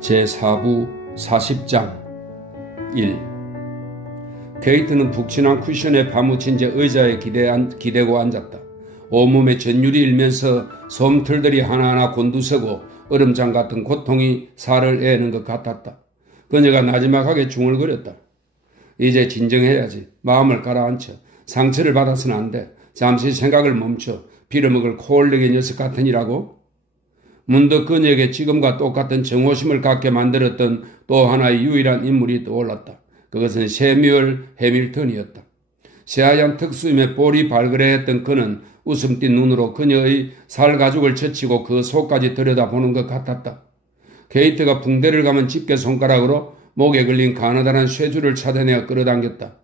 제4부 40장 1. 케이트는 푹신한 쿠션에 파묻힌 채 의자에 기대고 앉았다. 온몸에 전율이 일면서 솜털들이 하나하나 곤두서고 얼음장 같은 고통이 살을 애는 것 같았다. 그녀가 나지막하게 중얼거렸다. 이제 진정해야지. 마음을 가라앉혀. 상처를 받아서는 안 돼. 잠시 생각을 멈춰. 빌어먹을 코올리게 녀석 같으니라고? 문득 그녀에게 지금과 똑같은 정오심을 갖게 만들었던 또 하나의 유일한 인물이 떠올랐다. 그것은 새뮤얼 해밀턴이었다. 새하얀 특수임에 볼이 발그레했던 그는 웃음 띤 눈으로 그녀의 살 가죽을 젖히고 그 속까지 들여다보는 것 같았다. 케이트가 붕대를 감은 집게 손가락으로 목에 걸린 가느다란 쇠줄을 찾아내어 끌어당겼다.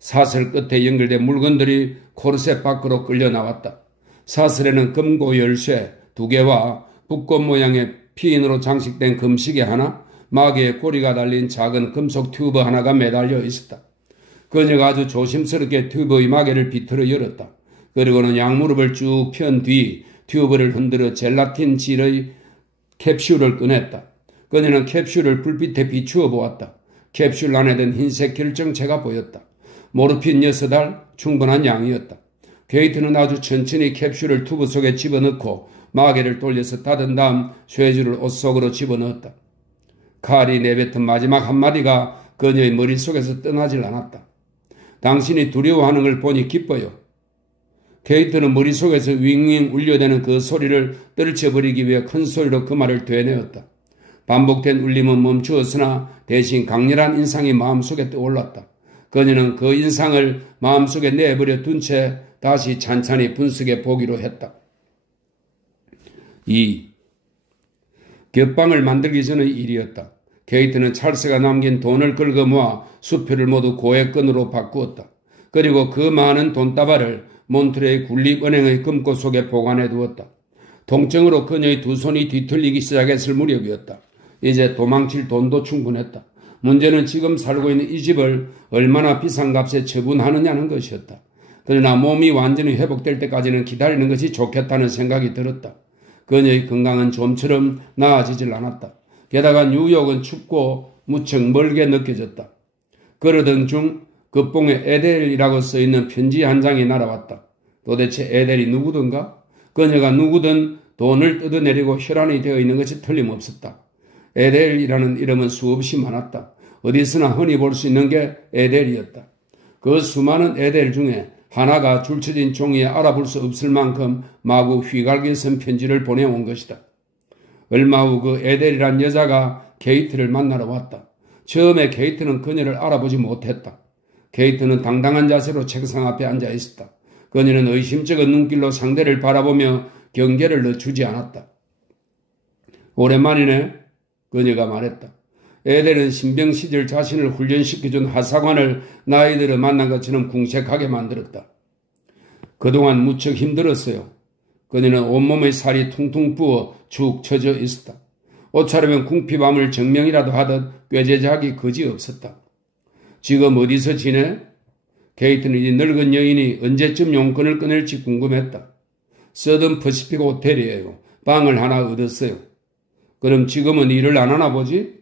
사슬 끝에 연결된 물건들이 코르셋 밖으로 끌려 나왔다. 사슬에는 금고 열쇠 2개와 붓꽃 모양의 피인으로 장식된 금시계 하나, 마개에 꼬리가 달린 작은 금속 튜브 하나가 매달려 있었다. 그녀가 아주 조심스럽게 튜브의 마개를 비틀어 열었다. 그리고는 양무릎을 쭉 편 뒤 튜브를 흔들어 젤라틴 질의 캡슐을 꺼냈다. 그녀는 캡슐을 불빛에 비추어 보았다. 캡슐 안에 든 흰색 결정체가 보였다. 모르핀 6알 충분한 양이었다. 케이트는 아주 천천히 캡슐을 튜브 속에 집어넣고 마개를 돌려서 닫은 다음 쇠줄을 옷 속으로 집어넣었다. 칼이 내뱉은 마지막 한마디가 그녀의 머릿속에서 떠나질 않았다. 당신이 두려워하는 걸 보니 기뻐요. 케이트는 머릿속에서 윙윙 울려대는 그 소리를 떨쳐버리기 위해 큰 소리로 그 말을 되뇌었다. 반복된 울림은 멈추었으나 대신 강렬한 인상이 마음속에 떠올랐다. 그녀는 그 인상을 마음속에 내버려 둔 채 다시 찬찬히 분석해 보기로 했다. 2. 겹방을 만들기 전의 일이었다. 케이트는 찰스가 남긴 돈을 긁어 모아 수표를 모두 고액건으로 바꾸었다. 그리고 그 많은 돈다발을 몬트레이 군립은행의 금고 속에 보관해 두었다. 통증으로 그녀의 두 손이 뒤틀리기 시작했을 무렵이었다. 이제 도망칠 돈도 충분했다. 문제는 지금 살고 있는 이 집을 얼마나 비싼 값에 처분하느냐는 것이었다. 그러나 몸이 완전히 회복될 때까지는 기다리는 것이 좋겠다는 생각이 들었다. 그녀의 건강은 좀처럼 나아지질 않았다. 게다가 뉴욕은 춥고 무척 멀게 느껴졌다. 그러던 중 급봉에 에델이라고 써있는 편지 한 장이 날아왔다. 도대체 에델이 누구든가? 그녀가 누구든 돈을 뜯어내리고 혈안이 되어 있는 것이 틀림없었다. 에델이라는 이름은 수없이 많았다. 어디서나 흔히 볼 수 있는 게 에델이었다. 그 수많은 에델 중에 하나가 줄쳐진 종이에 알아볼 수 없을 만큼 마구 휘갈게 쓴 편지를 보내온 것이다. 얼마 후 그 에델이란 여자가 케이트를 만나러 왔다. 처음에 케이트는 그녀를 알아보지 못했다. 케이트는 당당한 자세로 책상 앞에 앉아 있었다. 그녀는 의심쩍은 눈길로 상대를 바라보며 경계를 늦추지 않았다. 오랜만이네, 그녀가 말했다. 에델은 신병 시절 자신을 훈련시켜준 하사관을 나이 들어 만난 것처럼 궁색하게 만들었다. 그동안 무척 힘들었어요. 그녀는 온몸의 살이 퉁퉁 부어 축 처져 있었다. 옷차림은 궁핍함을 증명이라도 하듯 꾀죄죄하기 그지없었다. 지금 어디서 지내? 케이트는 이 늙은 여인이 언제쯤 용건을 꺼낼지 궁금했다. 서든 퍼시픽 호텔이에요. 방을 하나 얻었어요. 그럼 지금은 일을 안 하나 보지?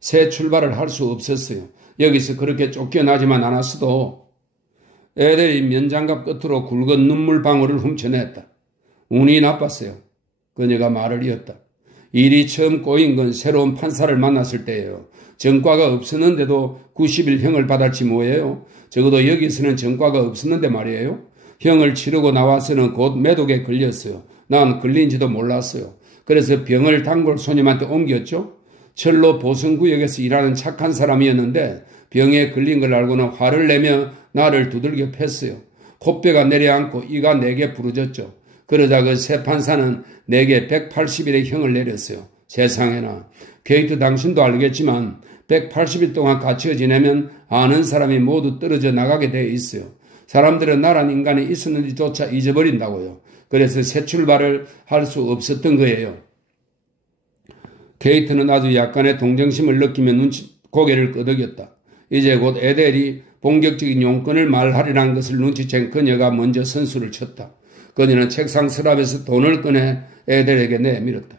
새 출발을 할 수 없었어요. 여기서 그렇게 쫓겨나지만 않았어도. 에델이 면장갑 끝으로 굵은 눈물방울을 훔쳐냈다. 운이 나빴어요. 그녀가 말을 이었다. 일이 처음 꼬인 건 새로운 판사를 만났을 때예요. 전과가 없었는데도 90일형을 받았지 뭐예요. 적어도 여기서는 전과가 없었는데 말이에요. 형을 치르고 나와서는 곧 매독에 걸렸어요. 난 걸린지도 몰랐어요. 그래서 병을 단골 손님한테 옮겼죠. 철로 보성구역에서 일하는 착한 사람이었는데 병에 걸린 걸 알고는 화를 내며 나를 두들겨 팼어요. 콧배가 내려앉고 이가 내게 부러졌죠. 그러자 그 새 판사는 내게 180일의 형을 내렸어요. 세상에나. 케이트 당신도 알겠지만 180일 동안 갇혀 지내면 아는 사람이 모두 떨어져 나가게 돼 있어요. 사람들은 나란 인간이 있었는지조차 잊어버린다고요. 그래서 새 출발을 할 수 없었던 거예요. 케이트는 아주 약간의 동정심을 느끼며 고개를 끄덕였다. 이제 곧 에델이 본격적인 용건을 말하리라는 것을 눈치챈 그녀가 먼저 선수를 쳤다. 그녀는 책상 서랍에서 돈을 꺼내 에델에게 내밀었다.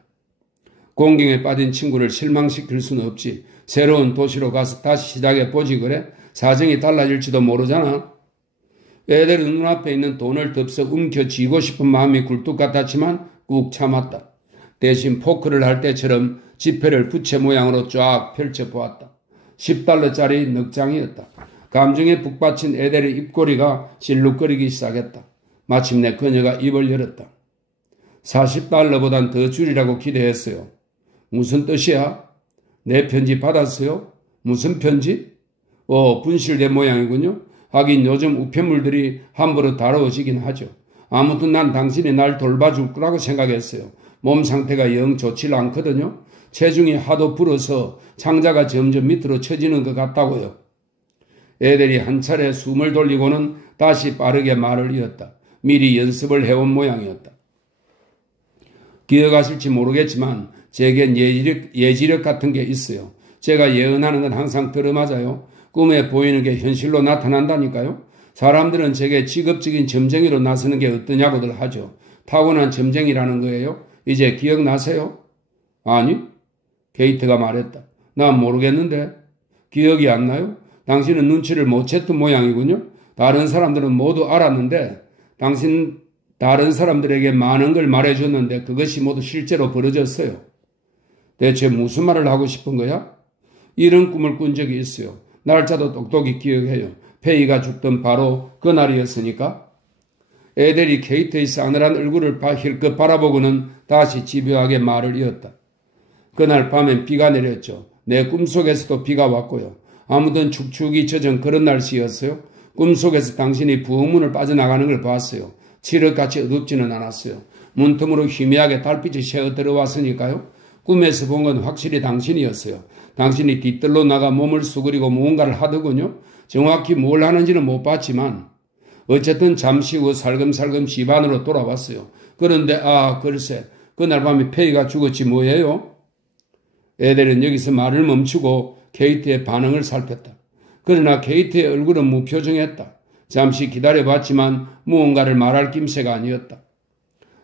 공경에 빠진 친구를 실망시킬 수는 없지. 새로운 도시로 가서 다시 시작해보지 그래? 사정이 달라질지도 모르잖아. 애들은 눈앞에 있는 돈을 덥석 움켜쥐고 싶은 마음이 굴뚝 같았지만 꾹 참았다. 대신 포크를 할 때처럼 지폐를 부채 모양으로 쫙 펼쳐보았다. 10달러짜리 넉 장이었다. 감정에 북받친 에델의 입꼬리가 실룩거리기 시작했다. 마침내 그녀가 입을 열었다. 40달러보단 더 줄이라고 기대했어요. 무슨 뜻이야? 내 편지 받았어요? 무슨 편지? 분실된 모양이군요. 하긴 요즘 우편물들이 함부로 다뤄지긴 하죠. 아무튼 난 당신이 날 돌봐줄 거라고 생각했어요. 몸 상태가 영 좋질 않거든요. 체중이 하도 불어서 창자가 점점 밑으로 처지는 것 같다고요. 애들이 한 차례 숨을 돌리고는 다시 빠르게 말을 이었다. 미리 연습을 해온 모양이었다. 기억하실지 모르겠지만 제겐 예지력 같은 게 있어요. 제가 예언하는 건 항상 들어맞아요. 꿈에 보이는 게 현실로 나타난다니까요. 사람들은 제게 직업적인 점쟁이로 나서는 게 어떠냐고들 하죠. 타고난 점쟁이라는 거예요. 이제 기억나세요? 아니, 게이트가 말했다. 난 모르겠는데. 기억이 안 나요? 당신은 눈치를 못 챘던 모양이군요. 다른 사람들은 모두 알았는데 당신 다른 사람들에게 많은 걸 말해줬는데 그것이 모두 실제로 벌어졌어요. 대체 무슨 말을 하고 싶은 거야? 이런 꿈을 꾼 적이 있어요. 날짜도 똑똑히 기억해요. 페이가 죽던 바로 그날이었으니까. 애들이 케이트의 싸늘한 얼굴을 힐끗 바라보고는 다시 집요하게 말을 이었다. 그날 밤엔 비가 내렸죠. 내 꿈속에서도 비가 왔고요. 아무튼 축축이 젖은 그런 날씨였어요. 꿈속에서 당신이 부엌문을 빠져나가는 걸 봤어요. 칠흑같이 어둡지는 않았어요. 문틈으로 희미하게 달빛이 새어 들어왔으니까요. 꿈에서 본 건 확실히 당신이었어요. 당신이 뒤뜰로 나가 몸을 수그리고 무언가를 하더군요. 정확히 뭘 하는지는 못 봤지만 어쨌든 잠시 후 살금살금 집 안으로 돌아왔어요. 그런데 글쎄 그날 밤에 페이가 죽었지 뭐예요? 애들은 여기서 말을 멈추고 케이트의 반응을 살폈다. 그러나 케이트의 얼굴은 무표정했다. 잠시 기다려봤지만 무언가를 말할 낌새가 아니었다.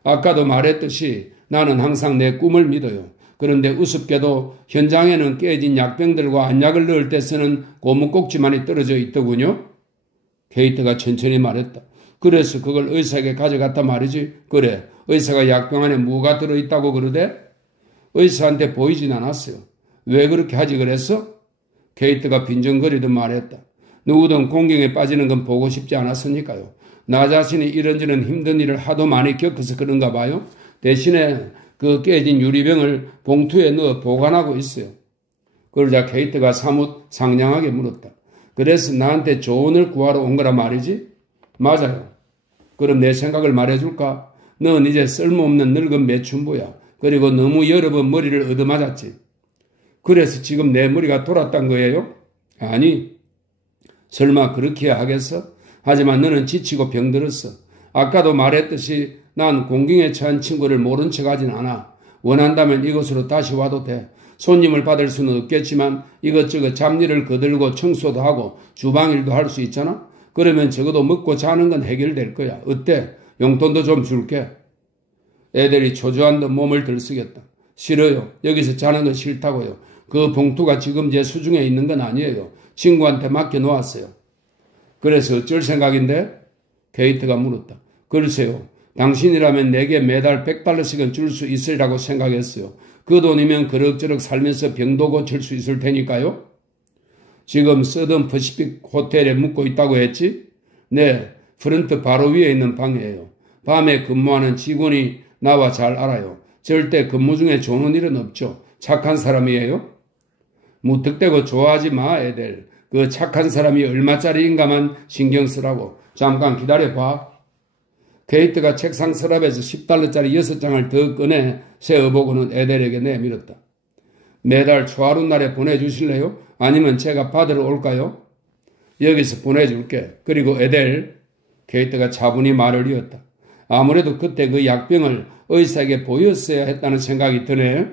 아까도 말했듯이 나는 항상 내 꿈을 믿어요. 그런데 우습게도 현장에는 깨진 약병들과 안약을 넣을 때 쓰는 고무꼭지만이 떨어져 있더군요. 케이트가 천천히 말했다. 그래서 그걸 의사에게 가져갔단 말이지. 그래, 의사가 약병 안에 뭐가 들어있다고 그러대? 의사한테 보이진 않았어요. 왜 그렇게 하지 그랬어? 케이트가 빈정거리듯 말했다. 누구든 공경에 빠지는 건 보고 싶지 않았으니까요. 나 자신이 이런저런 힘든 일을 하도 많이 겪어서 그런가 봐요. 대신에 그 깨진 유리병을 봉투에 넣어 보관하고 있어요. 그러자 케이트가 사뭇 상냥하게 물었다. 그래서 나한테 조언을 구하러 온 거라 말이지? 맞아요. 그럼 내 생각을 말해줄까? 넌 이제 쓸모없는 늙은 매춘부야. 그리고 너무 여러 번 머리를 얻어맞았지. 그래서 지금 내 머리가 돌았단 거예요? 아니, 설마 그렇게 하겠어? 하지만 너는 지치고 병들었어. 아까도 말했듯이 난 공경에 처한 친구를 모른 척하진 않아. 원한다면 이곳으로 다시 와도 돼. 손님을 받을 수는 없겠지만 이것저것 잡일을 거들고 청소도 하고 주방일도 할 수 있잖아. 그러면 적어도 먹고 자는 건 해결될 거야. 어때? 용돈도 좀 줄게. 애들이 초조한 듯 몸을 들썩였다. 싫어요. 여기서 자는 건 싫다고요. 그 봉투가 지금 제 수중에 있는 건 아니에요. 친구한테 맡겨놓았어요. 그래서 어쩔 생각인데? 케이트가 물었다. 글쎄요. 당신이라면 내게 매달 $100씩은 줄 수 있으리라고 생각했어요. 그 돈이면 그럭저럭 살면서 병도 고칠 수 있을 테니까요. 지금 서던 퍼시픽 호텔에 묵고 있다고 했지? 네, 프런트 바로 위에 있는 방이에요. 밤에 근무하는 직원이 나와 잘 알아요. 절대 근무 중에 좋은 일은 없죠. 착한 사람이에요. 무턱대고 좋아하지 마, 애들. 그 착한 사람이 얼마짜리인가만 신경 쓰라고. 잠깐 기다려봐. 케이트가 책상 서랍에서 $10짜리 6장을 더 꺼내 세어보고는 에델에게 내밀었다. 매달 초하루 날에 보내주실래요? 아니면 제가 받으러 올까요? 여기서 보내줄게. 그리고 에델, 케이트가 차분히 말을 이었다. 아무래도 그때 그 약병을 의사에게 보였어야 했다는 생각이 드네.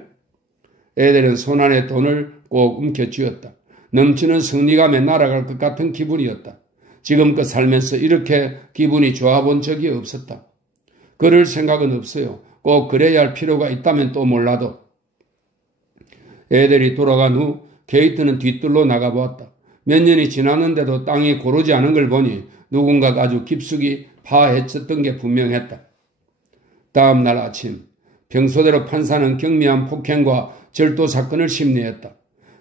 에델은 손안에 돈을 꼭 움켜쥐었다. 넘치는 승리감에 날아갈 것 같은 기분이었다. 지금껏 살면서 이렇게 기분이 좋아본 적이 없었다. 그럴 생각은 없어요. 꼭 그래야 할 필요가 있다면 또 몰라도. 에델이 돌아간 후 케이트는 뒤뜰로 나가보았다. 몇 년이 지났는데도 땅이 고르지 않은 걸 보니 누군가가 아주 깊숙이 파헤쳤던 게 분명했다. 다음 날 아침 평소대로 판사는 경미한 폭행과 절도 사건을 심리했다.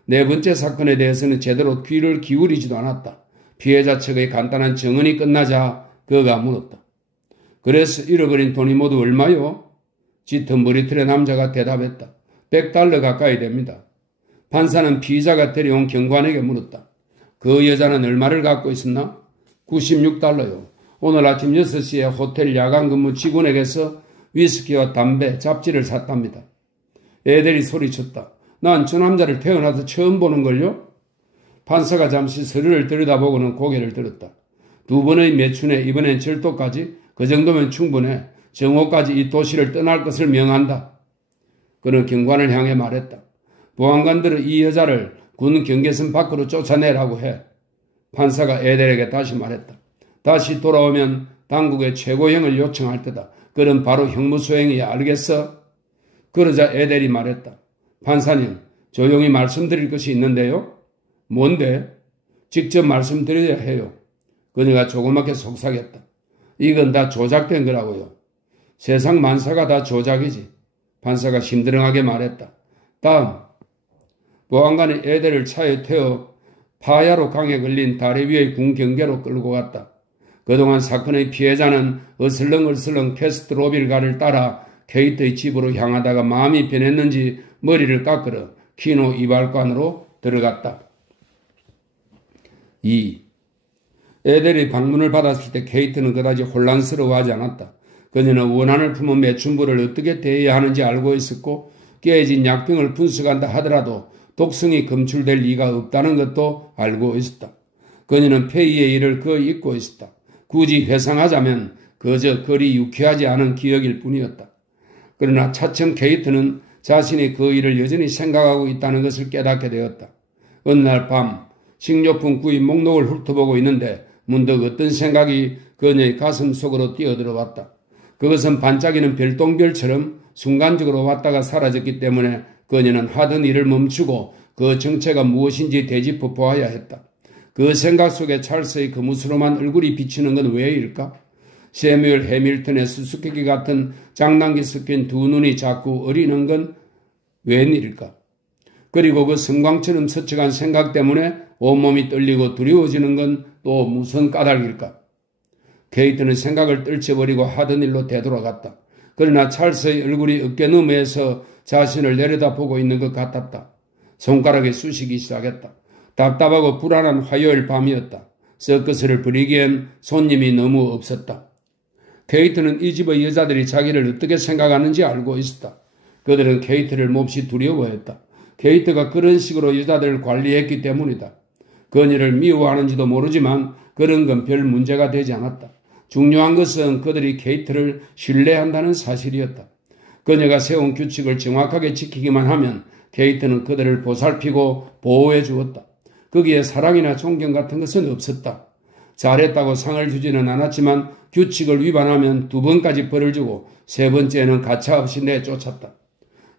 네 번째 사건에 대해서는 제대로 귀를 기울이지도 않았다. 피해자 측의 간단한 증언이 끝나자 그가 물었다. 그래서 잃어버린 돈이 모두 얼마요? 짙은 머리털의 남자가 대답했다. $100 가까이 됩니다. 판사는 피의자가 데려온 경관에게 물었다. 그 여자는 얼마를 갖고 있었나? $96요. 오늘 아침 6시에 호텔 야간 근무 직원에게서 위스키와 담배, 잡지를 샀답니다. 에델이 소리쳤다. 난 저 남자를 태어나서 처음 보는걸요? 판사가 잠시 서류를 들여다보고는 고개를 들었다. 두 번의 매춘에 이번엔 절도까지? 그 정도면 충분해. 정오까지 이 도시를 떠날 것을 명한다. 그는 경관을 향해 말했다. 보안관들은 이 여자를 군 경계선 밖으로 쫓아내라고 해. 판사가 에델에게 다시 말했다. 다시 돌아오면 당국의 최고형을 요청할 때다. 그는 바로 형무소행이야. 알겠어? 그러자 에델이 말했다. 판사님, 조용히 말씀드릴 것이 있는데요. 뭔데? 직접 말씀드려야 해요. 그녀가 조그맣게 속삭였다. 이건 다 조작된 거라고요. 세상 만사가 다 조작이지. 판사가 심드렁하게 말했다. 다음, 보안관이 에델을 차에 태워 파야로 강에 걸린 다리 위의 군 경계로 끌고 갔다. 그동안 사건의 피해자는 어슬렁어슬렁 캐스트로빌가를 따라 케이트의 집으로 향하다가 마음이 변했는지 머리를 깎으러 키노 이발관으로 들어갔다. 2. 에델이 방문을 받았을 때 케이트는 그다지 혼란스러워하지 않았다. 그녀는 원한을 품은 매춘부를 어떻게 대해야 하는지 알고 있었고 깨진 약병을 분석한다 하더라도 독성이 검출될 리가 없다는 것도 알고 있었다. 그녀는 페이의 일을 거의 잊고 있었다. 굳이 회상하자면 그저 그리 유쾌하지 않은 기억일 뿐이었다. 그러나 차츰 케이트는 자신이 그 일을 여전히 생각하고 있다는 것을 깨닫게 되었다. 어느 날 밤 식료품 구입 목록을 훑어보고 있는데 문득 어떤 생각이 그녀의 가슴 속으로 뛰어들어왔다. 그것은 반짝이는 별똥별처럼 순간적으로 왔다가 사라졌기 때문에 그녀는 하던 일을 멈추고 그 정체가 무엇인지 되짚어 보아야 했다. 그 생각 속에 찰스의 거무스름한 얼굴이 비치는 건 왜일까? 세뮤얼 해밀턴의 수수께끼 같은 장난기 섞인 두 눈이 자꾸 어리는 건 웬일일까? 그리고 그 섬광처럼 스쳐간 생각 때문에 온몸이 떨리고 두려워지는 건 또 무슨 까닭일까? 케이트는 생각을 떨쳐버리고 하던 일로 되돌아갔다. 그러나 찰스의 얼굴이 어깨너머에서 자신을 내려다보고 있는 것 같았다. 손가락에 쑤시기 시작했다. 답답하고 불안한 화요일 밤이었다. 서커스를 부리기엔 손님이 너무 없었다. 케이트는 이 집의 여자들이 자기를 어떻게 생각하는지 알고 있었다. 그들은 케이트를 몹시 두려워했다. 케이트가 그런 식으로 여자들을 관리했기 때문이다. 그녀를 미워하는지도 모르지만 그런 건 별 문제가 되지 않았다. 중요한 것은 그들이 케이트를 신뢰한다는 사실이었다. 그녀가 세운 규칙을 정확하게 지키기만 하면 케이트는 그들을 보살피고 보호해 주었다. 거기에 사랑이나 존경 같은 것은 없었다. 잘했다고 상을 주지는 않았지만 규칙을 위반하면 2번까지 벌을 주고 3번째는 가차없이 내쫓았다.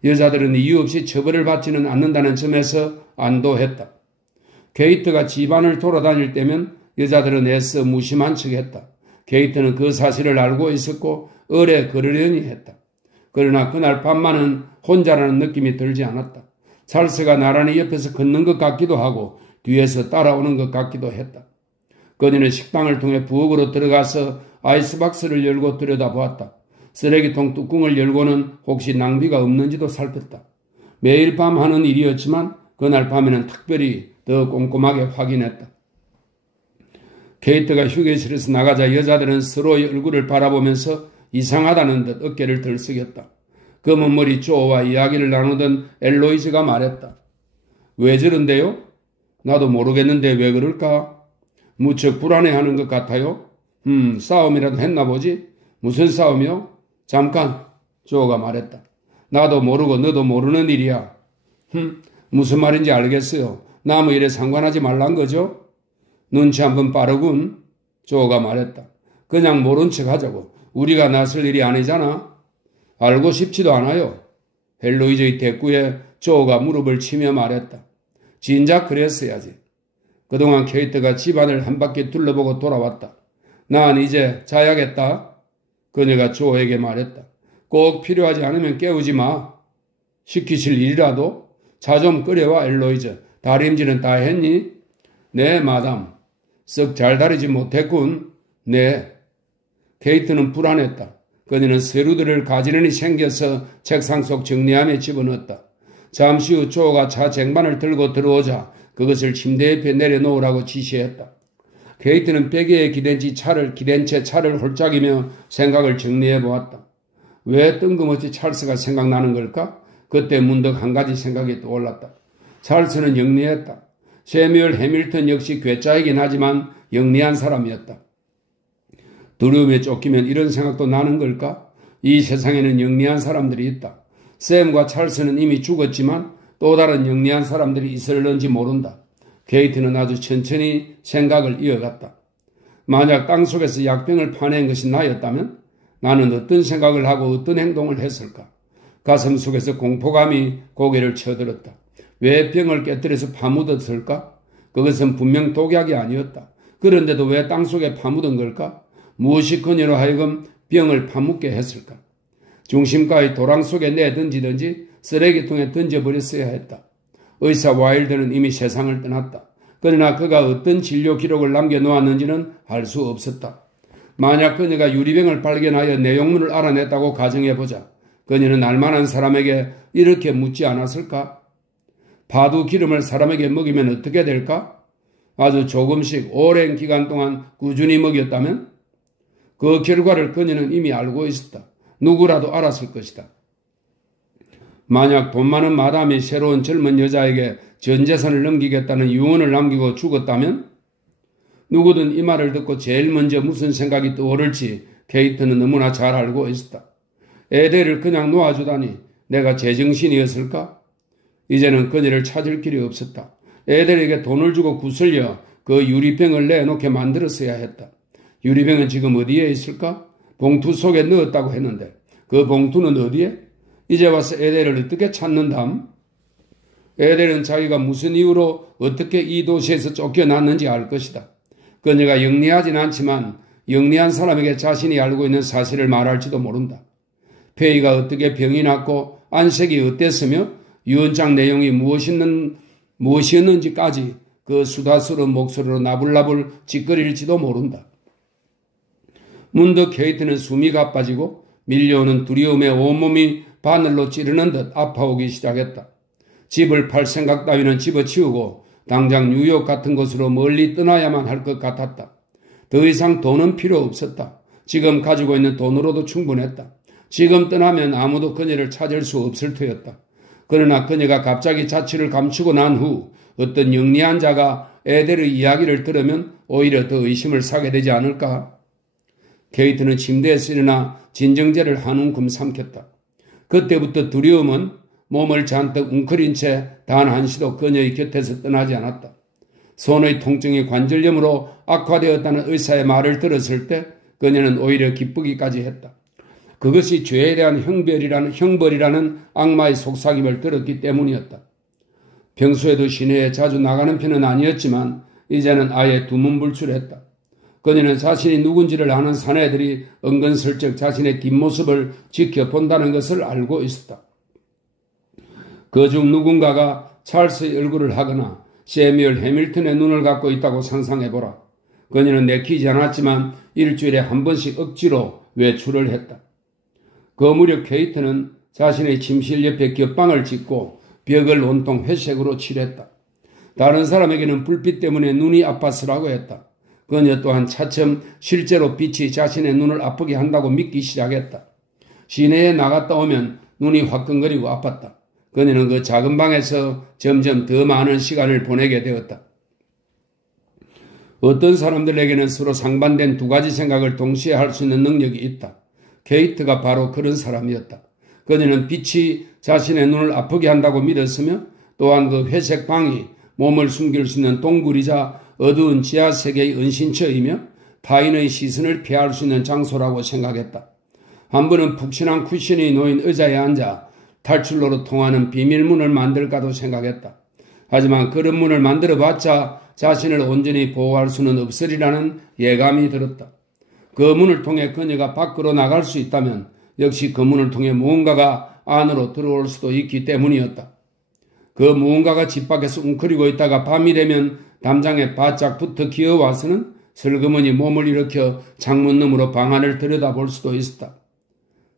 여자들은 이유 없이 처벌을 받지는 않는다는 점에서 안도했다. 케이트가 집안을 돌아다닐 때면 여자들은 애써 무심한 척했다. 케이트는 그 사실을 알고 있었고 오래 걸으려니 했다. 그러나 그날 밤만은 혼자라는 느낌이 들지 않았다. 찰스가 나란히 옆에서 걷는 것 같기도 하고 뒤에서 따라오는 것 같기도 했다. 그녀는 식당을 통해 부엌으로 들어가서 아이스박스를 열고 들여다보았다. 쓰레기통 뚜껑을 열고는 혹시 낭비가 없는지도 살폈다. 매일 밤 하는 일이었지만 그날 밤에는 특별히 더 꼼꼼하게 확인했다. 케이트가 휴게실에서 나가자 여자들은 서로의 얼굴을 바라보면서 이상하다는 듯 어깨를 들썩였다. 검은 머리 조와 이야기를 나누던 엘로이즈가 말했다. 왜 저런데요? 나도 모르겠는데 왜 그럴까? 무척 불안해하는 것 같아요. 싸움이라도 했나 보지? 무슨 싸움이요? 잠깐, 조가 말했다. 나도 모르고 너도 모르는 일이야. 무슨 말인지 알겠어요. 남의 일에 상관하지 말란 거죠? 눈치 한번 빠르군. 조가 말했다. 그냥 모른 척 하자고. 우리가 나설 일이 아니잖아. 알고 싶지도 않아요. 헬로이즈의 대꾸에 조가 무릎을 치며 말했다. 진작 그랬어야지. 그동안 케이트가 집안을 한 바퀴 둘러보고 돌아왔다. 난 이제 자야겠다. 그녀가 조에게 말했다. 꼭 필요하지 않으면 깨우지 마. 시키실 일이라도? 차 좀 끓여와, 엘로이즈. 다림질은 다 했니? 네, 마담. 썩 잘 다리지 못했군. 네. 케이트는 불안했다. 그녀는 서류들을 가지런히 챙겨서 책상 속 정리함에 집어넣었다. 잠시 후 조가 차 쟁반을 들고 들어오자 그것을 침대 옆에 내려놓으라고 지시했다. 케이트는 베개에 기댄 채 차를 홀짝이며 생각을 정리해 보았다. 왜 뜬금없이 찰스가 생각나는 걸까? 그때 문득 한 가지 생각이 떠올랐다. 찰스는 영리했다. 세뮤얼 해밀턴 역시 괴짜이긴 하지만 영리한 사람이었다. 두려움에 쫓기면 이런 생각도 나는 걸까? 이 세상에는 영리한 사람들이 있다. 샘과 찰스는 이미 죽었지만 또 다른 영리한 사람들이 있을런지 모른다. 케이트는 아주 천천히 생각을 이어갔다. 만약 땅속에서 약병을 파낸 것이 나였다면 나는 어떤 생각을 하고 어떤 행동을 했을까? 가슴 속에서 공포감이 고개를 쳐들었다. 왜 병을 깨뜨려서 파묻었을까? 그것은 분명 독약이 아니었다. 그런데도 왜 땅속에 파묻은 걸까? 무엇이 그녀로 하여금 병을 파묻게 했을까? 중심가의 도랑 속에 내던지든지 쓰레기통에 던져버렸어야 했다. 의사 와일드는 이미 세상을 떠났다. 그러나 그가 어떤 진료 기록을 남겨놓았는지는 알 수 없었다. 만약 그녀가 유리병을 발견하여 내용물을 알아냈다고 가정해보자. 그녀는 알만한 사람에게 이렇게 묻지 않았을까? 파두 기름을 사람에게 먹이면 어떻게 될까? 아주 조금씩 오랜 기간 동안 꾸준히 먹였다면? 그 결과를 그녀는 이미 알고 있었다. 누구라도 알았을 것이다. 만약 돈 많은 마담이 새로운 젊은 여자에게 전 재산을 넘기겠다는 유언을 남기고 죽었다면? 누구든 이 말을 듣고 제일 먼저 무슨 생각이 떠오를지 케이트는 너무나 잘 알고 있었다. 에델을 그냥 놓아주다니 내가 제정신이었을까? 이제는 그녀를 찾을 길이 없었다. 에델에게 돈을 주고 구슬려 그 유리병을 내놓게 만들었어야 했다. 유리병은 지금 어디에 있을까? 봉투 속에 넣었다고 했는데 그 봉투는 어디에? 이제 와서 에델을 어떻게 찾는담? 에델은 자기가 무슨 이유로 어떻게 이 도시에서 쫓겨났는지 알 것이다. 그녀가 영리하진 않지만 영리한 사람에게 자신이 알고 있는 사실을 말할지도 모른다. 페이가 어떻게 병이 났고 안색이 어땠으며 유언장 내용이 무엇이었는지까지 그 수다스러운 목소리로 나불나불 짓거릴지도 모른다. 문득 케이트는 숨이 가빠지고 밀려오는 두려움에 온몸이 바늘로 찌르는 듯 아파오기 시작했다. 집을 팔 생각 따위는 집어치우고 당장 뉴욕 같은 곳으로 멀리 떠나야만 할 것 같았다. 더 이상 돈은 필요 없었다. 지금 가지고 있는 돈으로도 충분했다. 지금 떠나면 아무도 그녀를 찾을 수 없을 터였다. 그러나 그녀가 갑자기 자취를 감추고 난 후 어떤 영리한 자가 에델의 이야기를 들으면 오히려 더 의심을 사게 되지 않을까? 케이트는 침대에서 일어나 진정제를 한 움큼 삼켰다. 그때부터 두려움은 몸을 잔뜩 웅크린 채 단 한시도 그녀의 곁에서 떠나지 않았다. 손의 통증이 관절염으로 악화되었다는 의사의 말을 들었을 때 그녀는 오히려 기쁘기까지 했다. 그것이 죄에 대한 형벌이라는 악마의 속삭임을 들었기 때문이었다. 평소에도 시내에 자주 나가는 편은 아니었지만 이제는 아예 두문불출했다. 그녀는 자신이 누군지를 아는 사내들이 은근슬쩍 자신의 뒷모습을 지켜본다는 것을 알고 있었다. 그중 누군가가 찰스의 얼굴을 하거나 세뮤얼 해밀턴의 눈을 갖고 있다고 상상해보라. 그녀는 내키지 않았지만 일주일에 한 번씩 억지로 외출을 했다. 그 무렵 케이트는 자신의 침실 옆에 겹방을 짓고 벽을 온통 회색으로 칠했다. 다른 사람에게는 불빛 때문에 눈이 아팠으라고 했다. 그녀 또한 차츰 실제로 빛이 자신의 눈을 아프게 한다고 믿기 시작했다. 시내에 나갔다 오면 눈이 화끈거리고 아팠다. 그녀는 그 작은 방에서 점점 더 많은 시간을 보내게 되었다. 어떤 사람들에게는 서로 상반된 두 가지 생각을 동시에 할 수 있는 능력이 있다. 케이트가 바로 그런 사람이었다. 그녀는 빛이 자신의 눈을 아프게 한다고 믿었으며 또한 그 회색 방이 몸을 숨길 수 있는 동굴이자 어두운 지하 세계의 은신처이며 타인의 시선을 피할 수 있는 장소라고 생각했다. 한 번은 푹신한 쿠션이 놓인 의자에 앉아 탈출로로 통하는 비밀문을 만들까도 생각했다. 하지만 그런 문을 만들어봤자 자신을 온전히 보호할 수는 없으리라는 예감이 들었다. 그 문을 통해 그녀가 밖으로 나갈 수 있다면 역시 그 문을 통해 무언가가 안으로 들어올 수도 있기 때문이었다. 그 무언가가 집 밖에서 웅크리고 있다가 밤이 되면 담장에 바짝 붙어 기어와서는 슬그머니 몸을 일으켜 창문 너머로 방 안을 들여다볼 수도 있었다.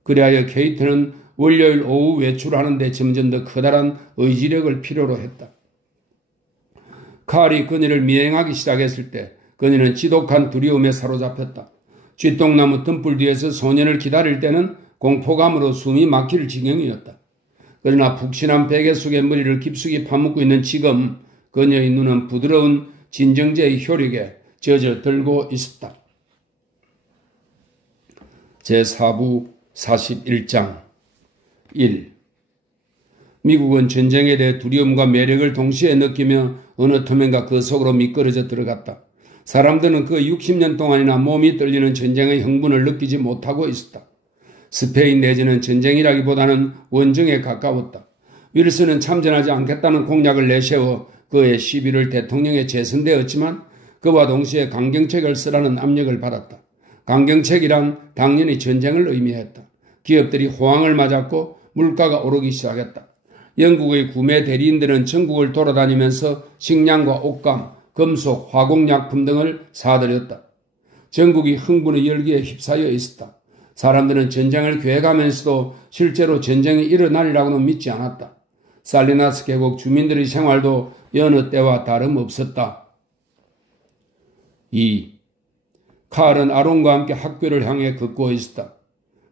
그리하여 케이트는 월요일 오후 외출하는데 점점 더 커다란 의지력을 필요로 했다. 칼이 그녀를 미행하기 시작했을 때 그녀는 지독한 두려움에 사로잡혔다. 쥐똥나무 등불 뒤에서 소년을 기다릴 때는 공포감으로 숨이 막힐 지경이었다. 그러나 푹신한 베개 속에 머리를 깊숙이 파묻고 있는 지금 그녀의 눈은 부드러운 진정제의 효력에 젖어들고 있었다. 제4부 41장 1. 미국은 전쟁에 대해 두려움과 매력을 동시에 느끼며 어느 틈엔가 그 속으로 미끄러져 들어갔다. 사람들은 그 60년 동안이나 몸이 떨리는 전쟁의 흥분을 느끼지 못하고 있었다. 스페인 내지는 전쟁이라기보다는 원정에 가까웠다. 윌슨은 참전하지 않겠다는 공약을 내세워 그의 시비를 대통령에 재선되었지만 그와 동시에 강경책을 쓰라는 압력을 받았다. 강경책이란 당연히 전쟁을 의미했다. 기업들이 호황을 맞았고 물가가 오르기 시작했다. 영국의 구매 대리인들은 전국을 돌아다니면서 식량과 옷감, 금속, 화공약품 등을 사들였다. 전국이 흥분의 열기에 휩싸여 있었다. 사람들은 전쟁을 계획하면서도 실제로 전쟁이 일어나리라고는 믿지 않았다. 살리나스 계곡 주민들의 생활도 여느 때와 다름없었다. 2. 칼은 아론과 함께 학교를 향해 걷고 있었다.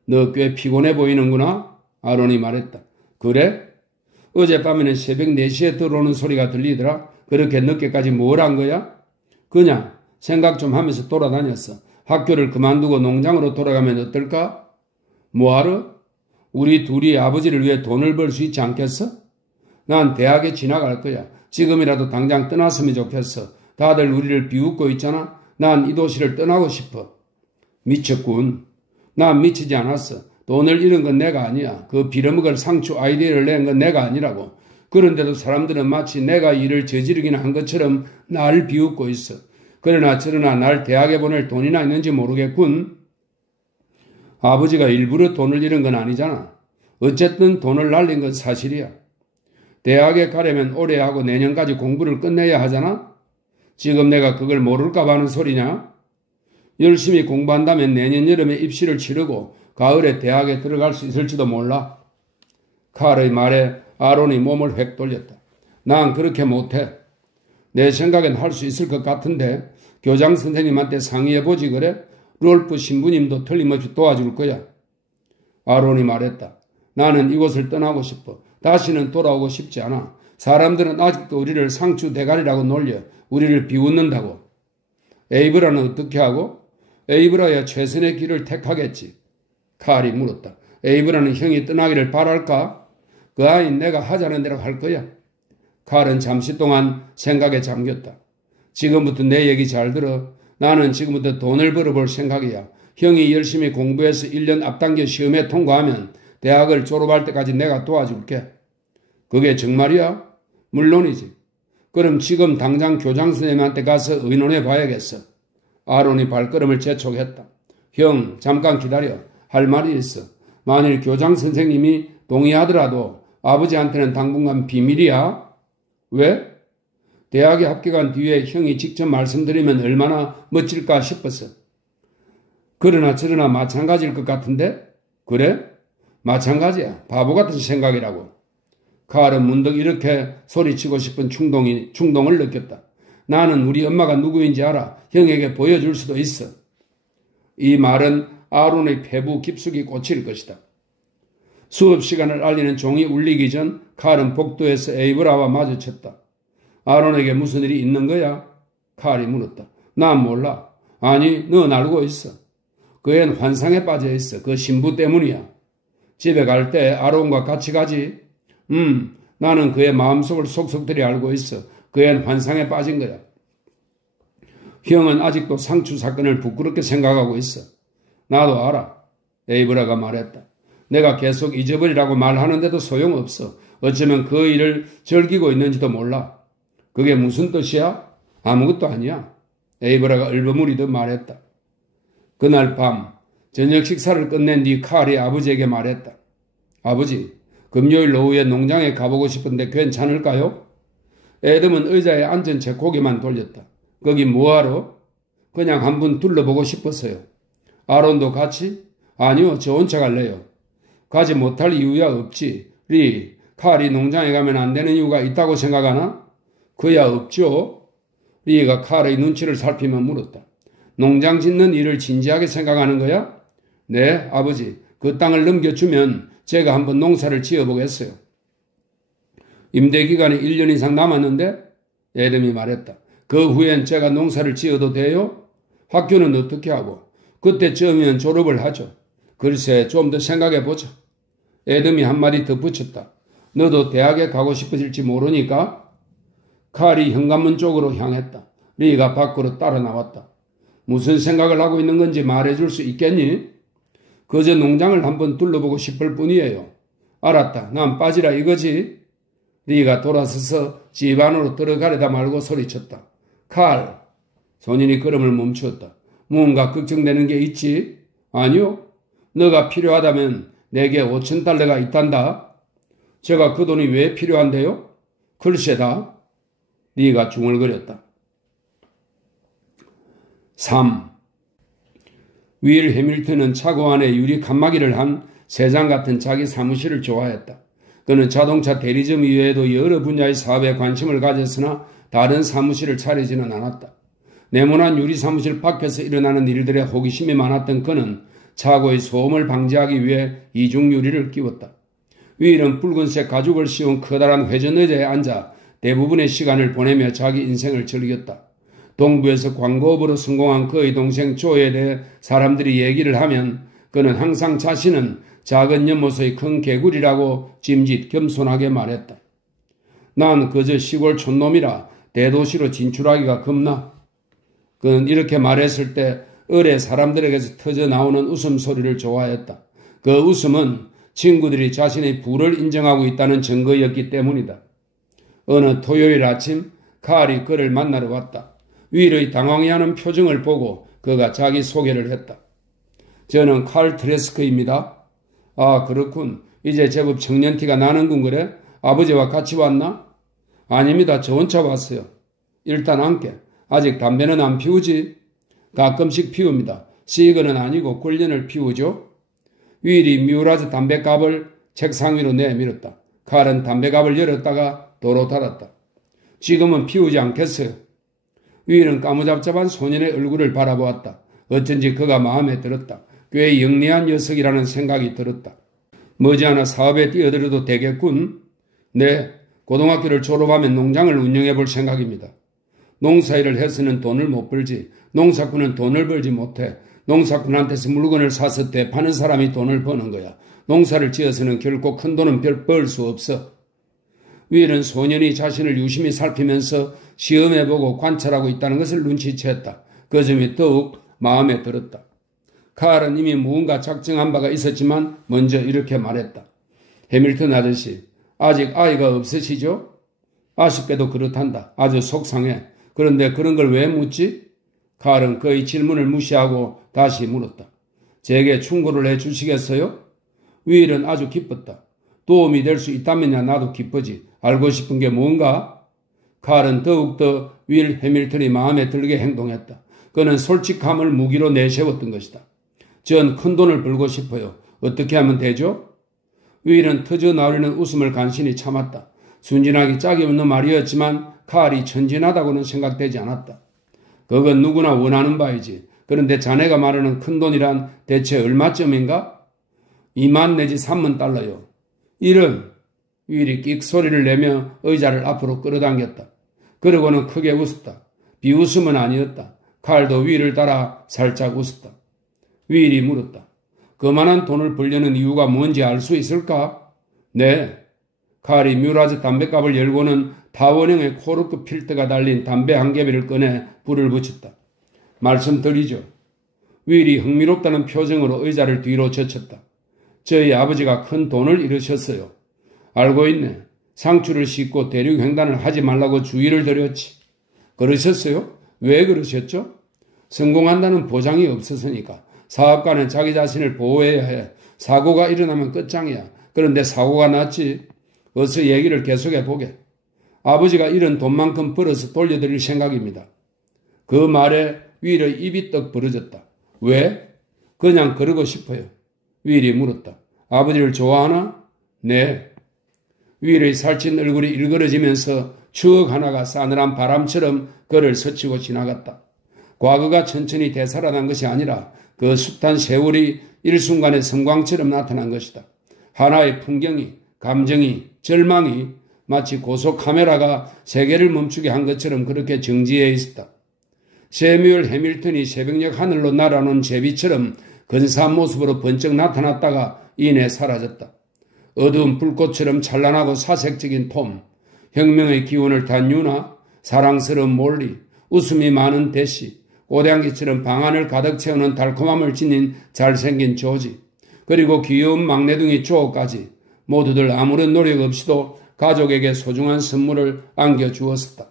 너 꽤 피곤해 보이는구나? 아론이 말했다. 그래? 어젯밤에는 새벽 4시에 들어오는 소리가 들리더라. 그렇게 늦게까지 뭘 한 거야? 그냥 생각 좀 하면서 돌아다녔어. 학교를 그만두고 농장으로 돌아가면 어떨까? 뭐하러? 우리 둘이 아버지를 위해 돈을 벌 수 있지 않겠어? 난 대학에 진학할 거야. 지금이라도 당장 떠났으면 좋겠어. 다들 우리를 비웃고 있잖아. 난 이 도시를 떠나고 싶어. 미쳤군. 난 미치지 않았어. 돈을 잃은 건 내가 아니야. 그 빌어먹을 상추 아이디어를 낸 건 내가 아니라고. 그런데도 사람들은 마치 내가 일을 저지르기나 한 것처럼 나를 비웃고 있어. 그러나 저러나 날 대학에 보낼 돈이나 있는지 모르겠군. 아버지가 일부러 돈을 잃은 건 아니잖아. 어쨌든 돈을 날린 건 사실이야. 대학에 가려면 올해 하고 내년까지 공부를 끝내야 하잖아. 지금 내가 그걸 모를까 봐 하는 소리냐? 열심히 공부한다면 내년 여름에 입시를 치르고 가을에 대학에 들어갈 수 있을지도 몰라. 칼의 말에 아론이 몸을 획 돌렸다. 난 그렇게 못해. 내 생각엔 할 수 있을 것 같은데 교장 선생님한테 상의해보지 그래? 롤프 신부님도 틀림없이 도와줄 거야. 아론이 말했다. 나는 이곳을 떠나고 싶어. 다시는 돌아오고 싶지 않아. 사람들은 아직도 우리를 상추 대가리라고 놀려. 우리를 비웃는다고. 에이브라는 어떻게 하고? 에이브라야 최선의 길을 택하겠지. 칼이 물었다. 에이브라는 형이 떠나기를 바랄까? 그 아이는 내가 하자는 대로 할 거야. 칼은 잠시 동안 생각에 잠겼다. 지금부터 내 얘기 잘 들어. 나는 지금부터 돈을 벌어볼 생각이야. 형이 열심히 공부해서 1년 앞당겨 시험에 통과하면 대학을 졸업할 때까지 내가 도와줄게. 그게 정말이야? 물론이지. 그럼 지금 당장 교장 선생님한테 가서 의논해 봐야겠어. 아론이 발걸음을 재촉했다. 형, 잠깐 기다려. 할 말이 있어. 만일 교장 선생님이 동의하더라도 아버지한테는 당분간 비밀이야. 왜? 대학에 합격한 뒤에 형이 직접 말씀드리면 얼마나 멋질까 싶었어. 그러나 저러나 마찬가지일 것 같은데? 그래? 마찬가지야. 바보 같은 생각이라고. 칼은 문득 이렇게 소리치고 싶은 충동을 느꼈다. 나는 우리 엄마가 누구인지 알아. 형에게 보여줄 수도 있어. 이 말은 아론의 폐부 깊숙이 꽂힐 것이다. 수업 시간을 알리는 종이 울리기 전 칼은 복도에서 에이브라와 마주쳤다. 아론에게 무슨 일이 있는 거야? 칼이 물었다. 난 몰라. 아니, 넌 알고 있어. 그 애는 환상에 빠져 있어. 그 신부 때문이야. 집에 갈 때 아론과 같이 가지? 나는 그의 마음속을 속속들이 알고 있어. 그 애는 환상에 빠진 거야. 형은 아직도 상추 사건을 부끄럽게 생각하고 있어. 나도 알아. 에이브라가 말했다. 내가 계속 잊어버리라고 말하는데도 소용없어. 어쩌면 그 일을 즐기고 있는지도 몰라. 그게 무슨 뜻이야? 아무것도 아니야. 에이브라가 얼버무리듯 말했다. 그날 밤 저녁 식사를 끝낸 뒤 칼이 아버지에게 말했다. 아버지, 금요일 오후에 농장에 가보고 싶은데 괜찮을까요? 애덤은 의자에 앉은 채 고개만 돌렸다. 거기 뭐하러? 그냥 한번 둘러보고 싶었어요. 아론도 같이? 아니요, 저 혼자 갈래요. 가지 못할 이유야 없지. 리, 칼이 농장에 가면 안 되는 이유가 있다고 생각하나? 그야 없죠. 리가 칼의 눈치를 살피며 물었다. 농장 짓는 일을 진지하게 생각하는 거야? 네, 아버지. 그 땅을 넘겨주면 제가 한번 농사를 지어보겠어요. 임대기간이 1년 이상 남았는데? 애덤이 말했다. 그 후엔 제가 농사를 지어도 돼요? 학교는 어떻게 하고? 그때쯤이면 졸업을 하죠. 글쎄, 좀 더 생각해보자. 애덤이 한마디 덧붙였다. 너도 대학에 가고 싶어질지 모르니까? 칼이 현관문 쪽으로 향했다. 리가 밖으로 따라 나왔다. 무슨 생각을 하고 있는 건지 말해줄 수 있겠니? 그저 농장을 한번 둘러보고 싶을 뿐이에요. 알았다. 난 빠지라 이거지? 리가 돌아서서 집 안으로 들어가려다 말고 소리쳤다. 칼! 소년이 걸음을 멈추었다. 무언가 걱정되는 게 있지? 아니요. 너가 필요하다면 내게 5,000달러가 있단다. 제가 그 돈이 왜 필요한데요? 글쎄다. 리가 중얼거렸다. 3. 윌 해밀턴은 차고 안에 유리 칸막이를 한 새장 같은 자기 사무실을 좋아했다. 그는 자동차 대리점 이외에도 여러 분야의 사업에 관심을 가졌으나 다른 사무실을 차리지는 않았다. 네모난 유리 사무실 밖에서 일어나는 일들에 호기심이 많았던 그는 차고의 소음을 방지하기 위해 이중 유리를 끼웠다. 윌은 붉은색 가죽을 씌운 커다란 회전 의자에 앉아 대부분의 시간을 보내며 자기 인생을 즐겼다. 동부에서 광고업으로 성공한 그의 동생 조에 대해 사람들이 얘기를 하면 그는 항상 자신은 작은 연못의 큰 개구리라고 짐짓 겸손하게 말했다. 난 그저 시골 촌놈이라 대도시로 진출하기가 겁나. 그는 이렇게 말했을 때 을의 사람들에게서 터져 나오는 웃음소리를 좋아했다. 그 웃음은 친구들이 자신의 부를 인정하고 있다는 증거였기 때문이다. 어느 토요일 아침 칼이 그를 만나러 왔다. 윌의 당황해하는 표정을 보고 그가 자기 소개를 했다. 저는 칼 트레스크입니다. 아, 그렇군. 이제 제법 청년티가 나는군 그래? 아버지와 같이 왔나? 아닙니다. 저 혼자 왔어요. 일단 앉게. 아직 담배는 안 피우지? 가끔씩 피웁니다. 시거는 아니고 꿀년을 피우죠. 윌이 뮤라즈 담배갑을 책상 위로 내밀었다. 칼은 담배갑을 열었다가 도로 닫았다. 지금은 피우지 않겠어요. 윌은 까무잡잡한 소년의 얼굴을 바라보았다. 어쩐지 그가 마음에 들었다. 꽤 영리한 녀석이라는 생각이 들었다. 머지않아 사업에 뛰어들어도 되겠군. 네, 고등학교를 졸업하면 농장을 운영해 볼 생각입니다. 농사일을 해서는 돈을 못 벌지. 농사꾼은 돈을 벌지 못해. 농사꾼한테서 물건을 사서 대파는 사람이 돈을 버는 거야. 농사를 지어서는 결코 큰 돈은 벌 수 없어. 윌은 소년이 자신을 유심히 살피면서 시험해보고 관찰하고 있다는 것을 눈치챘다. 그 점이 더욱 마음에 들었다. 칼은 이미 무언가 작정한 바가 있었지만 먼저 이렇게 말했다. 해밀턴 아저씨, 아직 아이가 없으시죠? 아쉽게도 그렇단다. 아주 속상해. 그런데 그런 걸 왜 묻지? 칼은 그의 질문을 무시하고 다시 물었다. 제게 충고를 해주시겠어요? 윌은 아주 기뻤다. 도움이 될 수 있다면야 나도 기쁘지. 알고 싶은 게 뭔가? 칼은 더욱더 윌 해밀턴이 마음에 들게 행동했다. 그는 솔직함을 무기로 내세웠던 것이다. 전 큰 돈을 벌고 싶어요. 어떻게 하면 되죠? 윌은 터져나오려는 웃음을 간신히 참았다. 순진하기 짝이 없는 말이었지만 칼이 천진하다고는 생각되지 않았다. 그건 누구나 원하는 바이지. 그런데 자네가 말하는 큰 돈이란 대체 얼마쯤인가? 2만 내지 3만 달러요. 이런 윌이 끽 소리를 내며 의자를 앞으로 끌어당겼다. 그러고는 크게 웃었다. 비웃음은 아니었다. 칼도 윌을 따라 살짝 웃었다. 윌이 물었다. 그만한 돈을 벌려는 이유가 뭔지 알 수 있을까? 네. 칼이 뮤라즈 담배갑을 열고는 타원형의 코르크 필터가 달린 담배 한 개비를 꺼내 불을 붙였다. 말씀드리죠. 윌이 흥미롭다는 표정으로 의자를 뒤로 젖혔다. 저희 아버지가 큰 돈을 잃으셨어요. 알고 있네. 상추를 싣고 대륙횡단을 하지 말라고 주의를 드렸지. 그러셨어요? 왜 그러셨죠? 성공한다는 보장이 없었으니까. 사업가는 자기 자신을 보호해야 해. 사고가 일어나면 끝장이야. 그런데 사고가 났지. 어서 얘기를 계속해 보게. 아버지가 잃은 돈만큼 벌어서 돌려드릴 생각입니다. 그 말에 윌의 입이 떡 벌어졌다. 왜? 그냥 그러고 싶어요. 윌이 물었다. 아버지를 좋아하나? 네. 윌의 살찐 얼굴이 일그러지면서 추억 하나가 싸늘한 바람처럼 그를 스치고 지나갔다. 과거가 천천히 되살아난 것이 아니라 그 숱한 세월이 일순간의 성광처럼 나타난 것이다. 하나의 풍경이, 감정이, 절망이 마치 고속 카메라가 세계를 멈추게 한 것처럼 그렇게 정지해 있었다. 세뮤얼 해밀턴이 새벽녘 하늘로 날아오는 제비처럼 근사한 모습으로 번쩍 나타났다가 이내 사라졌다. 어두운 불꽃처럼 찬란하고 사색적인 톰, 혁명의 기운을 탄 유나, 사랑스러운 몰리, 웃음이 많은 대시, 꽃향기처럼 방안을 가득 채우는 달콤함을 지닌 잘생긴 조지, 그리고 귀여운 막내둥이 조까지 모두들 아무런 노력 없이도 가족에게 소중한 선물을 안겨주었었다.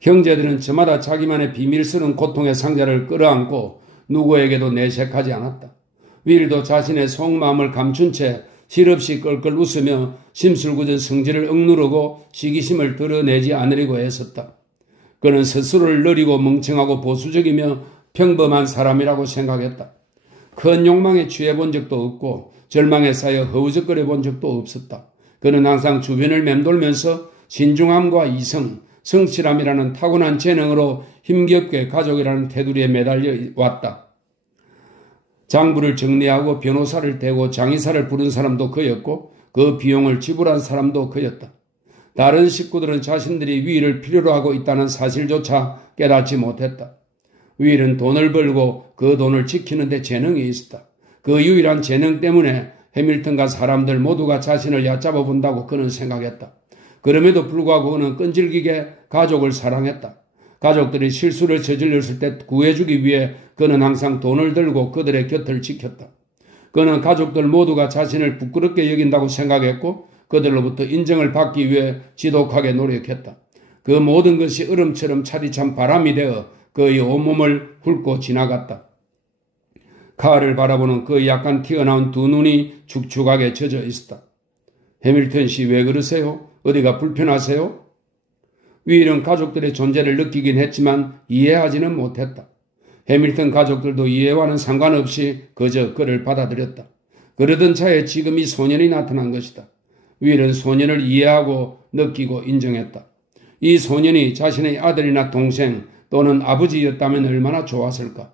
형제들은 저마다 자기만의 비밀스러운 고통의 상자를 끌어안고 누구에게도 내색하지 않았다. 윌도 자신의 속마음을 감춘 채 실없이 껄껄 웃으며 심술궂은 성질을 억누르고 시기심을 드러내지 않으려고 애썼다. 그는 스스로를 느리고 멍청하고 보수적이며 평범한 사람이라고 생각했다. 큰 욕망에 취해본 적도 없고 절망에 쌓여 허우적거려 본 적도 없었다. 그는 항상 주변을 맴돌면서 신중함과 이성, 성실함이라는 타고난 재능으로 힘겹게 가족이라는 테두리에 매달려 왔다. 장부를 정리하고 변호사를 대고 장의사를 부른 사람도 그였고 그 비용을 지불한 사람도 그였다. 다른 식구들은 자신들이 윌을 필요로 하고 있다는 사실조차 깨닫지 못했다. 윌은 돈을 벌고 그 돈을 지키는 데 재능이 있었다. 그 유일한 재능 때문에 해밀턴과 사람들 모두가 자신을 얕잡아 본다고 그는 생각했다. 그럼에도 불구하고 그는 끈질기게 가족을 사랑했다. 가족들이 실수를 저질렀을 때 구해주기 위해 그는 항상 돈을 들고 그들의 곁을 지켰다. 그는 가족들 모두가 자신을 부끄럽게 여긴다고 생각했고 그들로부터 인정을 받기 위해 지독하게 노력했다. 그 모든 것이 얼음처럼 차디찬 바람이 되어 그의 온몸을 훑고 지나갔다. 카를 바라보는 그 약간 튀어나온 두 눈이 축축하게 젖어 있었다. 해밀턴 씨 왜 그러세요? 어디가 불편하세요? 윌은 가족들의 존재를 느끼긴 했지만 이해하지는 못했다. 해밀턴 가족들도 이해와는 상관없이 그저 그를 받아들였다. 그러던 차에 지금 이 소년이 나타난 것이다. 윌은 소년을 이해하고 느끼고 인정했다. 이 소년이 자신의 아들이나 동생 또는 아버지였다면 얼마나 좋았을까.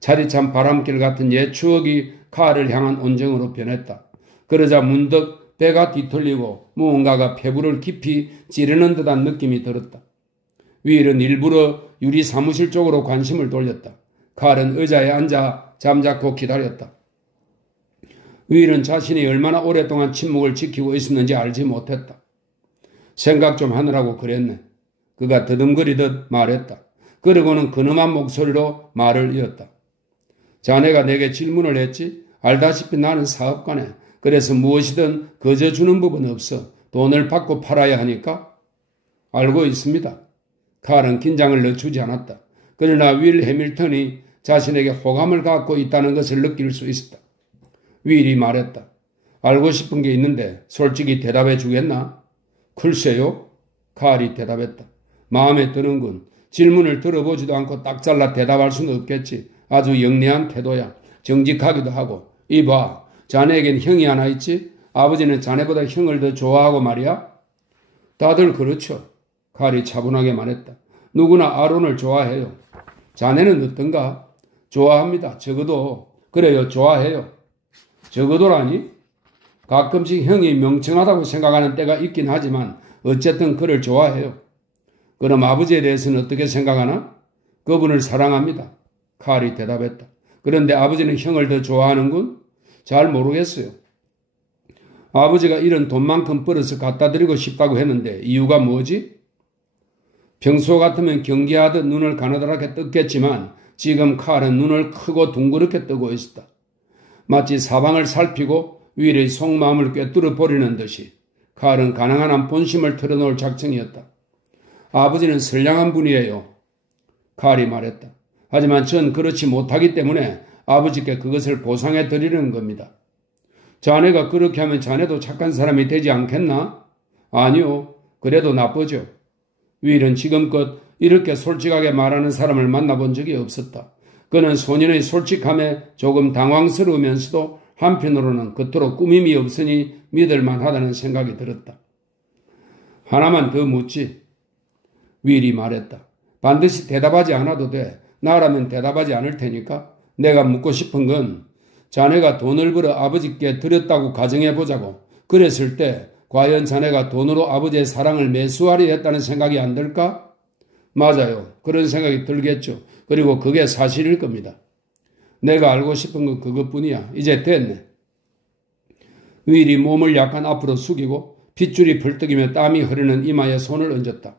차디찬 바람길 같은 옛 추억이 카를 향한 온정으로 변했다. 그러자 문득 배가 뒤틀리고 무언가가 폐부를 깊이 찌르는 듯한 느낌이 들었다. 윌은 일부러 유리 사무실 쪽으로 관심을 돌렸다. 칼은 의자에 앉아 잠자코 기다렸다. 윌은 자신이 얼마나 오랫동안 침묵을 지키고 있었는지 알지 못했다. 생각 좀 하느라고 그랬네. 그가 더듬거리듯 말했다. 그러고는 근엄한 목소리로 말을 이었다. 자네가 내게 질문을 했지? 알다시피 나는 사업가네. 그래서 무엇이든 거저 주는 법은 없어. 돈을 받고 팔아야 하니까? 알고 있습니다. 칼은 긴장을 늦추지 않았다. 그러나 윌 해밀턴이 자신에게 호감을 갖고 있다는 것을 느낄 수 있었다. 윌이 말했다. 알고 싶은 게 있는데 솔직히 대답해 주겠나? 글쎄요. 칼이 대답했다. 마음에 드는군. 질문을 들어보지도 않고 딱 잘라 대답할 수는 없겠지. 아주 영리한 태도야. 정직하기도 하고. 이봐. 자네에겐 형이 하나 있지? 아버지는 자네보다 형을 더 좋아하고 말이야? 다들 그렇죠. 칼이 차분하게 말했다. 누구나 아론을 좋아해요. 자네는 어떤가? 좋아합니다. 적어도. 그래요. 좋아해요. 적어도라니? 가끔씩 형이 멍청하다고 생각하는 때가 있긴 하지만 어쨌든 그를 좋아해요. 그럼 아버지에 대해서는 어떻게 생각하나? 그분을 사랑합니다. 칼이 대답했다. 그런데 아버지는 형을 더 좋아하는군? 잘 모르겠어요. 아버지가 이런 돈만큼 벌어서 갖다 드리고 싶다고 했는데 이유가 뭐지? 평소 같으면 경계하듯 눈을 가느다랗게 떴겠지만 지금 칼은 눈을 크고 둥그렇게 뜨고 있었다. 마치 사방을 살피고 윌의 속마음을 꿰뚫어 버리는 듯이 칼은 가능한 한 본심을 털어놓을 작정이었다. 아버지는 선량한 분이에요. 칼이 말했다. 하지만 전 그렇지 못하기 때문에 아버지께 그것을 보상해 드리는 겁니다. 자네가 그렇게 하면 자네도 착한 사람이 되지 않겠나? 아니요. 그래도 나쁘죠. 윌은 지금껏 이렇게 솔직하게 말하는 사람을 만나본 적이 없었다. 그는 소년의 솔직함에 조금 당황스러우면서도 한편으로는 그토록 꾸밈이 없으니 믿을만 하다는 생각이 들었다. 하나만 더 묻지. 윌이 말했다. 반드시 대답하지 않아도 돼. 나라면 대답하지 않을 테니까. 내가 묻고 싶은 건 자네가 돈을 벌어 아버지께 드렸다고 가정해보자고. 그랬을 때 과연 자네가 돈으로 아버지의 사랑을 매수하려 했다는 생각이 안 들까? 맞아요. 그런 생각이 들겠죠. 그리고 그게 사실일 겁니다. 내가 알고 싶은 건 그것뿐이야. 이제 됐네. 윌이 몸을 약간 앞으로 숙이고 핏줄이 벌떡이며 땀이 흐르는 이마에 손을 얹었다.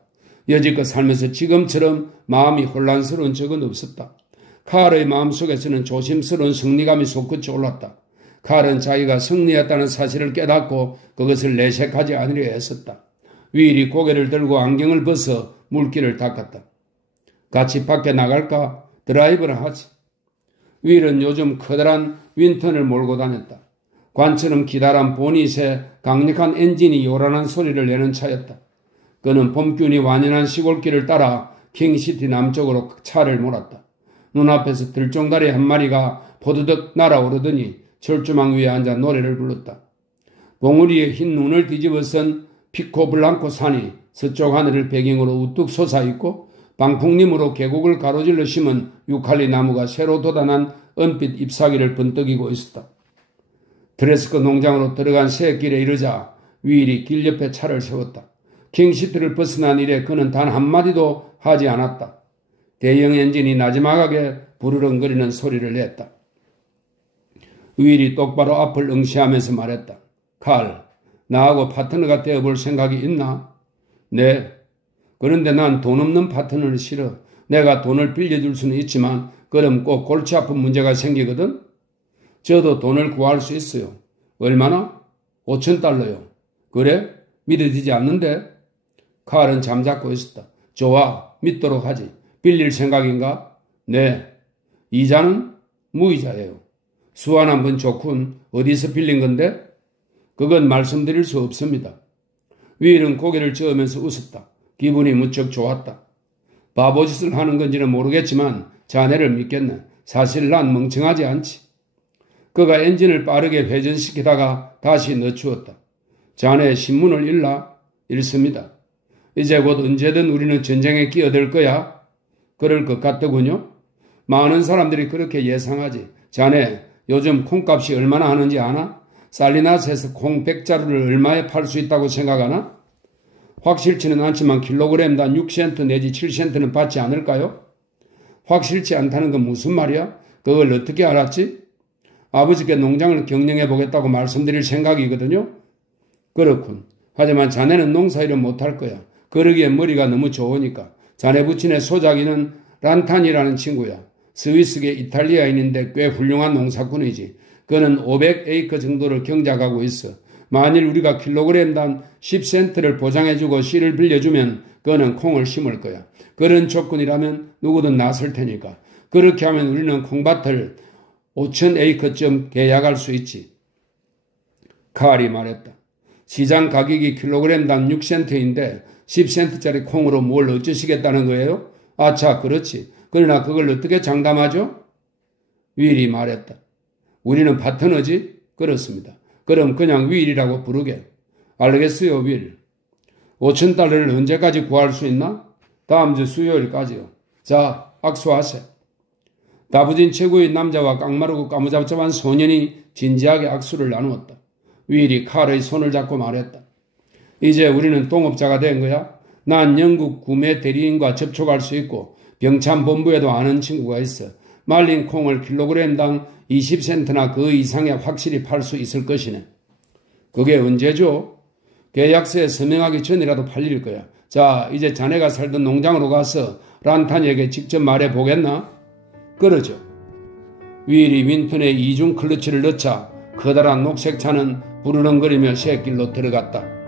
여지껏 살면서 지금처럼 마음이 혼란스러운 적은 없었다. 칼의 마음속에서는 조심스러운 승리감이 솟구쳐 올랐다. 칼은 자기가 승리했다는 사실을 깨닫고 그것을 내색하지 않으려 했었다. 윌이 고개를 들고 안경을 벗어 물기를 닦았다. 같이 밖에 나갈까? 드라이브를 하지. 윌은 요즘 커다란 윈턴을 몰고 다녔다. 관처럼 기다란 보닛에 강력한 엔진이 요란한 소리를 내는 차였다. 그는 봄균이 완연한 시골길을 따라 킹시티 남쪽으로 차를 몰았다. 눈앞에서 들종다리 한 마리가 포드득 날아오르더니 철조망 위에 앉아 노래를 불렀다. 봉우리에 흰 눈을 뒤집어선 피코블랑코 산이 서쪽 하늘을 배경으로 우뚝 솟아있고 방풍림으로 계곡을 가로질러 심은 유칼리 나무가 새로 돋아난 은빛 잎사귀를 번뜩이고 있었다. 드레스코 농장으로 들어간 새길에 이르자 윌이 길 옆에 차를 세웠다. 킹시트를 벗어난 이래 그는 단 한마디도 하지 않았다. 대형 엔진이 나지막하게 부르릉거리는 소리를 냈다. 윌이 똑바로 앞을 응시하면서 말했다. 칼, 나하고 파트너가 되어볼 생각이 있나? 네. 그런데 난 돈 없는 파트너는 싫어. 내가 돈을 빌려줄 수는 있지만 그럼 꼭 골치 아픈 문제가 생기거든? 저도 돈을 구할 수 있어요. 얼마나? $5,000요. 그래? 믿어지지 않는데? 칼은 잠자코 있었다. 좋아, 믿도록 하지. 빌릴 생각인가? 네. 이자는? 무이자예요. 수완 한번 좋군. 어디서 빌린 건데? 그건 말씀드릴 수 없습니다. 윌은 고개를 저으면서 웃었다. 기분이 무척 좋았다. 바보짓을 하는 건지는 모르겠지만 자네를 믿겠네. 사실 난 멍청하지 않지. 그가 엔진을 빠르게 회전시키다가 다시 늦추었다. 자네 신문을 읽나? 읽습니다. 이제 곧 언제든 우리는 전쟁에 끼어들 거야. 그럴 것 같더군요. 많은 사람들이 그렇게 예상하지. 자네 요즘 콩값이 얼마나 하는지 아나? 살리나스에서 콩 100자루를 얼마에 팔 수 있다고 생각하나? 확실치는 않지만 킬로그램당 6센트 내지 7센트는 받지 않을까요? 확실치 않다는 건 무슨 말이야? 그걸 어떻게 알았지? 아버지께 농장을 경영해 보겠다고 말씀드릴 생각이거든요. 그렇군. 하지만 자네는 농사일은 못할 거야. 그러기에 머리가 너무 좋으니까. 자네 부친의 소작이는 란탄이라는 친구야. 스위스계 이탈리아인인데 꽤 훌륭한 농사꾼이지. 그는 500에이커 정도를 경작하고 있어. 만일 우리가 킬로그램당 10센트를 보장해주고 씨를 빌려주면 그는 콩을 심을 거야. 그런 조건이라면 누구든 나설 테니까. 그렇게 하면 우리는 콩밭을 5,000에이커쯤 계약할 수 있지. 칼이 말했다. 시장 가격이 킬로그램당 6센트인데 10센트짜리 콩으로 뭘 어쩌시겠다는 거예요? 아차, 그렇지. 그러나 그걸 어떻게 장담하죠? 윌이 말했다. 우리는 파트너지? 그렇습니다. 그럼 그냥 윌이라고 부르게. 알겠어요, 윌. $5,000를 언제까지 구할 수 있나? 다음 주 수요일까지요. 자, 악수하세. 다부진 최고의 남자와 깡마르고 까무잡잡한 소년이 진지하게 악수를 나누었다. 윌이 칼의 손을 잡고 말했다. 이제 우리는 동업자가 된 거야. 난 영국 구매 대리인과 접촉할 수 있고 병참본부에도 아는 친구가 있어. 말린 콩을 킬로그램당 20센트나 그 이상에 확실히 팔 수 있을 것이네. 그게 언제죠? 계약서에 서명하기 전이라도 팔릴 거야. 자, 이제 자네가 살던 농장으로 가서 란탄에게 직접 말해 보겠나? 그러죠. 윌이 윈턴에 이중 클러치를 넣자 커다란 녹색 차는 부르렁거리며 새길로 들어갔다.